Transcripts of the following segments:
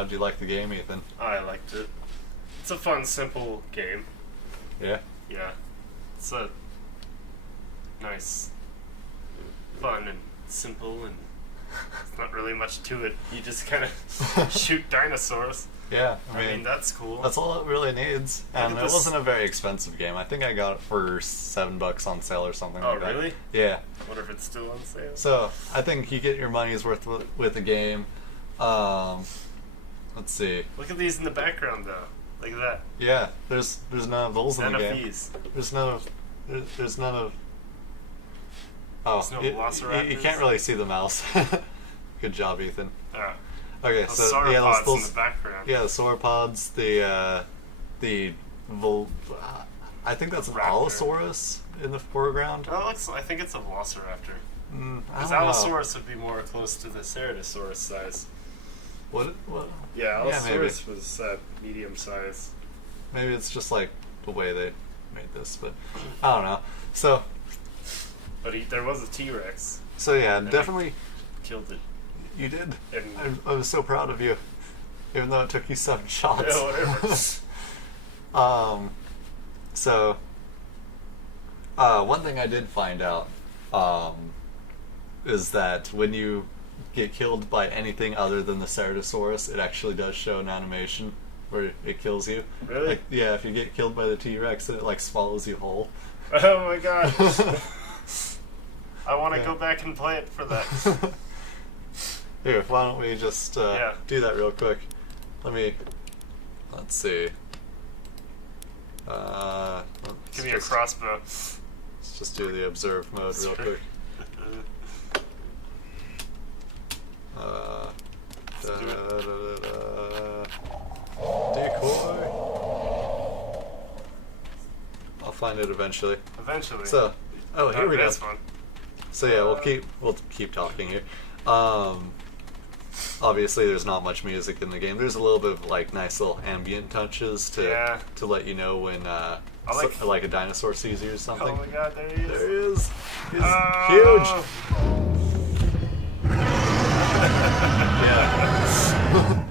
how'd you like the game, Ethan? I liked it. It's a fun, simple game. Yeah? Yeah. It's a nice, fun, and simple, and it's not really much to it. You just kind of shoot dinosaurs. Yeah, I mean, that's cool. That's all it really needs. And it this. wasn't a very expensive game. I think I got it for $7 on sale or something like that. Oh, really? Yeah. I wonder if it's still on sale. So, I think you get your money's worth with the game. Let's see. Look at these in the background, though. Look at that. Yeah, there's none of those in the None of game. these. There's none of... There's none of... Oh, There's no velociraptors? you can't really see the mouse. Good job, Ethan. Okay, The so yeah, sauropods those in the background. yeah, the sauropods, I think that's an Raptor. Allosaurus in the foreground. Oh, I think it's a velociraptor. I Because don't know. Allosaurus would be more close to the Ceratosaurus size. What? Yeah, Allosaurus maybe. was medium size. Maybe it's just like the way they made this, but I don't know. So But there was a T-Rex. yeah, And definitely Killed it. you did. And I was so proud of you, even though it took you 7 shots. yeah, whatever. So, one thing I did find out is that when you get killed by anything other than the Ceratosaurus, it actually does show an animation where it kills you. Really? Like, yeah, if you get killed by the T-Rex, it like swallows you whole. Oh my god. I want to Yeah. go back and play it for that. Here, why don't we just do that real quick? Let's see. Give me a crossbow. Let's just do the observe mode real quick. Decoy. I'll find it eventually. Eventually. So, here we go. This one. So yeah, we'll keep talking here. Obviously, there's not much music in the game. There's a little bit of like nice little ambient touches to let you know when like a dinosaur sees you or something. Oh my god, there he is. There he is. He's huge. Yeah.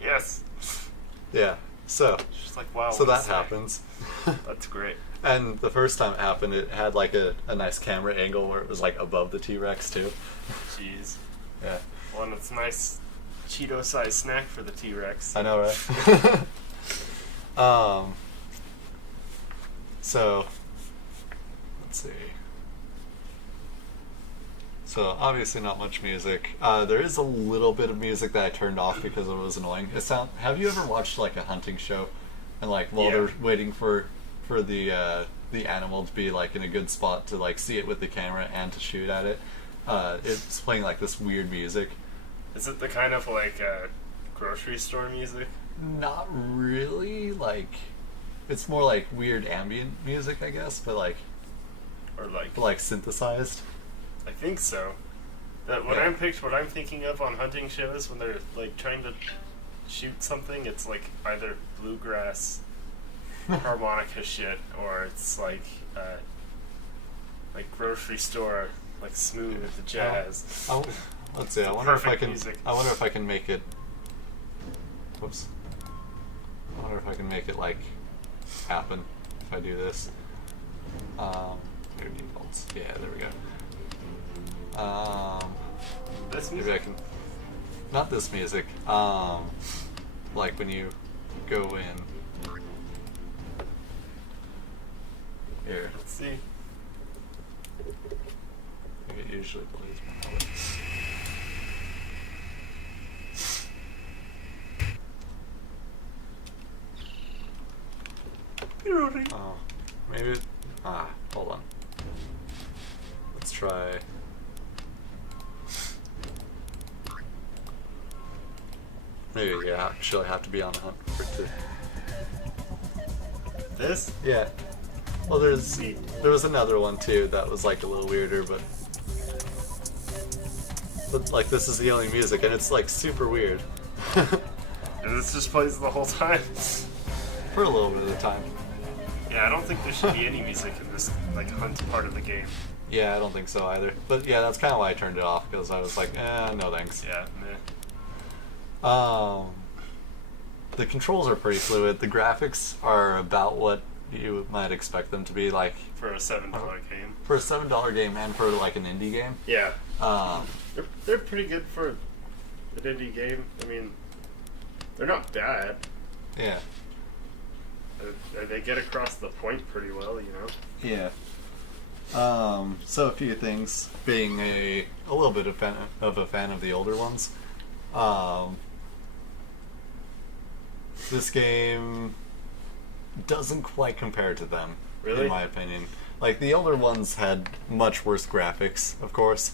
Yes. Yeah. So. Just like wow. So what a that sight. happens. That's great. And the first time it happened, it had like a nice camera angle where it was like above the T-Rex too. Jeez. Yeah. Well, and it's a nice Cheeto-sized snack for the T-Rex. I know, right? So, let's see. So, obviously not much music. There is a little bit of music that I turned off because it was annoying. Have you ever watched like a hunting show? And like while they're waiting for the animal to be like in a good spot to like see it with the camera and to shoot at it, it's playing like this weird music. Is it the kind of like grocery store music? Not really. Like, it's more like weird ambient music, I guess, but like synthesized. I think so. What I'm thinking of on hunting shows when they're like trying to shoot something, it's like either bluegrass harmonica shit or it's like grocery store like smooth jazz. Let's see. I wonder if I can make it. Whoops. I wonder if I can make it like happen if I do this. Here defaults. Yeah, there we go. This maybe music? I can. Not this music. Like when you go in. Here. Let's see. I think it usually plays more. Oh, maybe. Hold on. Let's try. Maybe you actually have to be on the hunt for it to. This? Yeah. Well, there was another one too that was like a little weirder, but like this is the only music, and it's like super weird. And this just plays the whole time. For a little bit of the time. Yeah, I don't think there should be any music in this like hunt part of the game. Yeah, I don't think so either. But yeah, that's kind of why I turned it off, because I was like, no thanks. Yeah, meh. The controls are pretty fluid. The graphics are about what you might expect them to be, like For a $7 game. for a $7 game and for like an indie game. Yeah. Um, They're pretty good for an indie game. I mean, they're not bad. yeah. They get across the point pretty well, you know? Yeah. So a few things. Being a little bit of a fan of the older ones. This game doesn't quite compare to them, Really? in my opinion. Like, the older ones had much worse graphics, of course,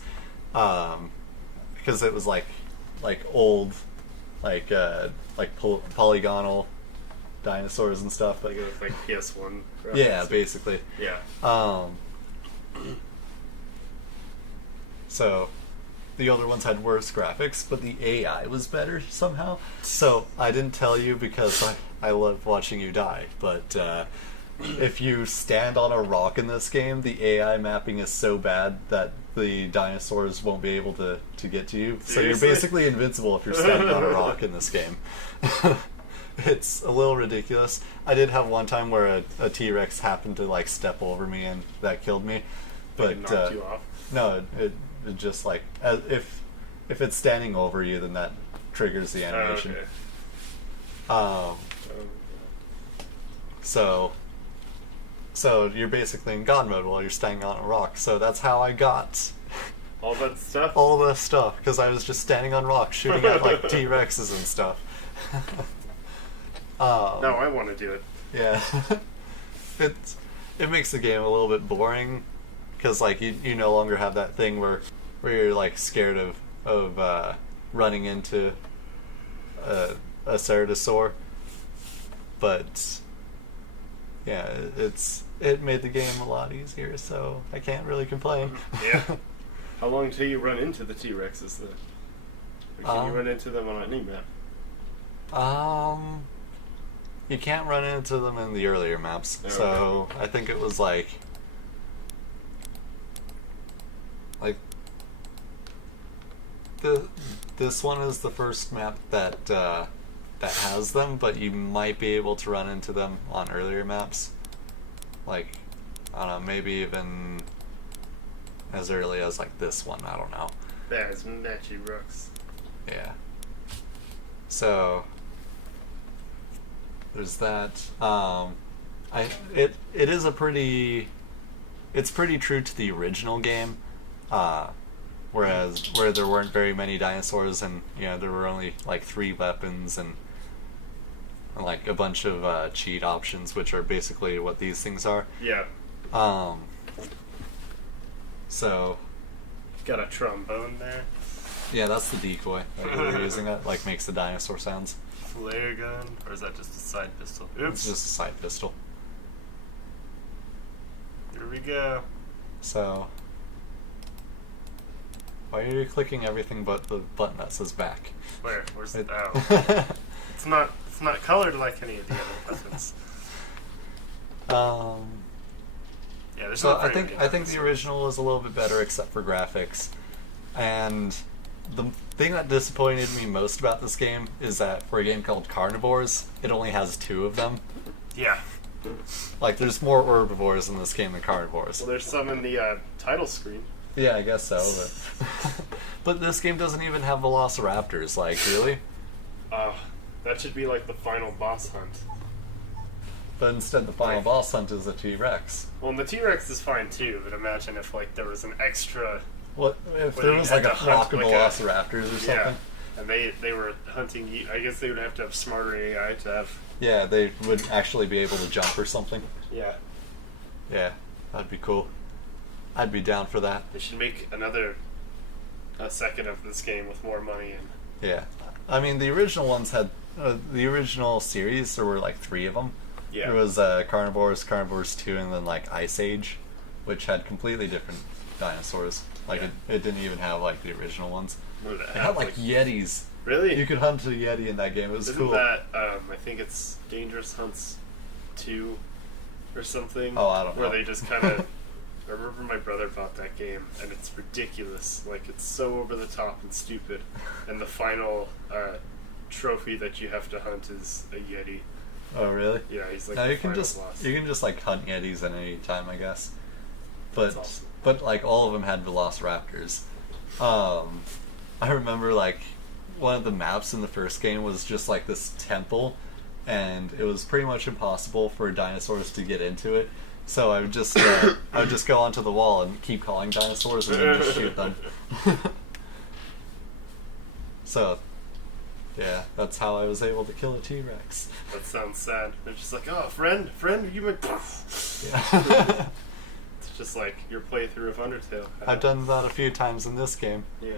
because it was like old, polygonal dinosaurs and stuff. Like it was like PS1 graphics. Yeah, basically. Yeah. So, the older ones had worse graphics, but the AI was better somehow. So, I didn't tell you because I love watching you die, but if you stand on a rock in this game, the AI mapping is so bad that the dinosaurs won't be able to get to you. So you're Seriously? basically invincible if you're standing on a rock in this game. It's a little ridiculous. I did have one time where a T-Rex happened to like step over me and that killed me. But It knocked you off? no, it just like if it's standing over you, then that triggers the animation. Oh, So you're basically in God mode while you're standing on a rock. So that's how I got all that stuff? all the stuff, because I was just standing on rocks shooting at like T-Rexes and stuff. No, I want to do it. Yeah. It makes the game a little bit boring, because like you no longer have that thing where you're like scared of running into a ceratosaur. But yeah, it made the game a lot easier, so I can't really complain. Yeah. How long till you run into the T-Rexes then? Or can you run into them on any map? You can't run into them in the earlier maps. Okay. So I think it was like this one is the first map that has them, but you might be able to run into them on earlier maps. Like, I don't know, maybe even as early as like this one. I don't know. That's matchy rocks. Yeah. So there's that. It is it's pretty true to the original game, where there weren't very many dinosaurs, and there were only like 3 weapons and like a bunch of cheat options, which are basically what these things are. Yeah. So Got a trombone there. yeah, that's the decoy that we were using. That like makes the dinosaur sounds. Flare gun, or is that just a side pistol? It's Oops. just a side pistol. Here we go. So why are you clicking everything but the button that says back? Where? Where's It- oh. It's not colored like any of the other buttons. Yeah, there's So not I very think many the buttons. original is a little bit better except for graphics. And the thing that disappointed me most about this game is that for a game called Carnivores, it only has 2 of them. Yeah. Like, there's more herbivores in this game than carnivores. Well, there's some in the title screen. Yeah, I guess so, but but this game doesn't even have velociraptors, like, really? That should be like the final boss hunt. But instead the final boss hunt is a T-Rex. Well, and the T-Rex is fine too, but imagine if like there was an extra. What if Well, there you was had like a to hunt flock of like a- velociraptors or something? Yeah, and they were hunting you. I guess they would have to have smarter AI to have. Yeah, they would actually be able to jump or something. Yeah. Yeah, that'd be cool. I'd be down for that. They should make a second of this game with more money and. Yeah. I mean, the original ones had... the original series, there were like 3 of them. Yeah. There was Carnivores, Carnivores 2, and then like Ice Age, which had completely different dinosaurs. Like, Yeah. it didn't even have like the original ones. What did it It have, had like Yetis. Really? You could hunt a Yeti in that game. It was Isn't cool. that I think it's Dangerous Hunts 2 or something? Oh, I don't know. Where they just kind of. I remember my brother bought that game, and it's ridiculous. Like, it's so over the top and stupid. And the final trophy that you have to hunt is a Yeti. Oh really? Yeah, he's like No, the you can final just boss. you can just like hunt Yetis at any time, I guess. But That's awesome. but like all of them had Velociraptors. I remember like one of the maps in the first game was just like this temple, and it was pretty much impossible for dinosaurs to get into it. So I would just go onto the wall and keep calling dinosaurs and then just shoot them. So yeah, that's how I was able to kill a T-Rex. That sounds sad. They're just like, oh, friend, you might. Yeah. It's just like your playthrough of Undertale. I've done that a few times in this game. Yeah.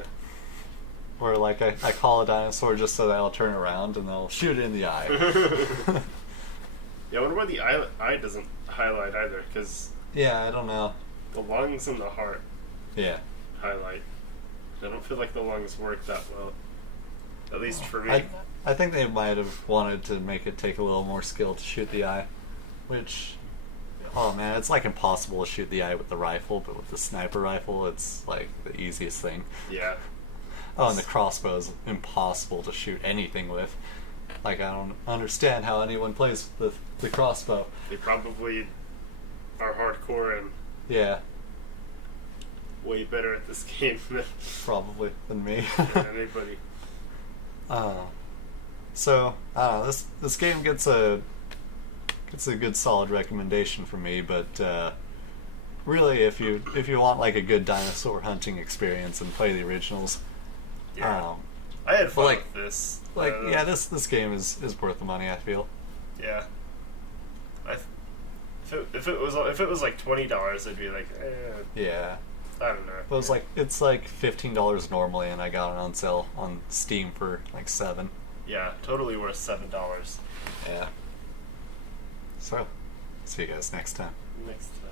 Where like I call a dinosaur just so that I'll turn around and they'll shoot it in the eye. Yeah, I wonder why the eye doesn't highlight either, because Yeah, I don't know. the lungs and the heart Yeah. highlight. I don't feel like the lungs work that well. At least for me. I think they might have wanted to make it take a little more skill to shoot the eye. Which, oh man, it's like impossible to shoot the eye with the rifle, but with the sniper rifle, it's like the easiest thing. Yeah. Oh, and the crossbow is impossible to shoot anything with. Like, I don't understand how anyone plays with the crossbow. They probably are hardcore and Yeah, way better at this game than probably than me. anybody. So I don't know. This game gets a good solid recommendation from me, but really, if you want like a good dinosaur hunting experience and play the originals, Yeah. I had fun like- with this. yeah, this game is worth the money. I feel. Yeah. If it was like $20, I'd be like, Yeah, I don't know. but it's like $15 normally, and I got it on sale on Steam for like $7. Yeah, totally worth $7 Yeah. So, see you guys next time. next time.